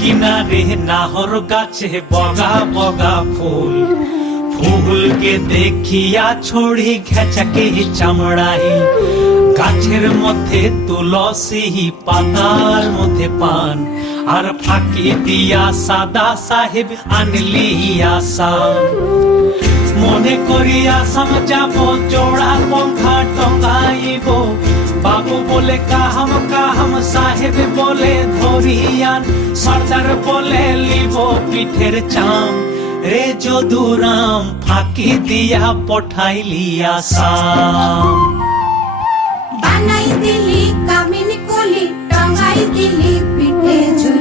কিনারে নাহর গাছে বগা বগা ফুল, ফুলকে দেখিয়া ছড়ি ঘেঁচাকে চামড়াই। গাছের মধ্যে তুলসী পাতার মধ্যে পান, আর ফাঁকি দিয়া সাদা সাহেব আনলি আসাম। মনে করি আসাম যাব, জোড়া পঙ্খা টঙ্গাইব। বাবু বলে কাহাম কাহাম, সাহেব বলে ধরিয়ান, সর্দার বলে লিব পিঠের চাম। রে যদুরাম ফাঁকি দিয়া পঠাইলি আসাম। বানাই দিলি কামিনী কলি, টঙ্গাই দিলি পিঠে ঝুলি।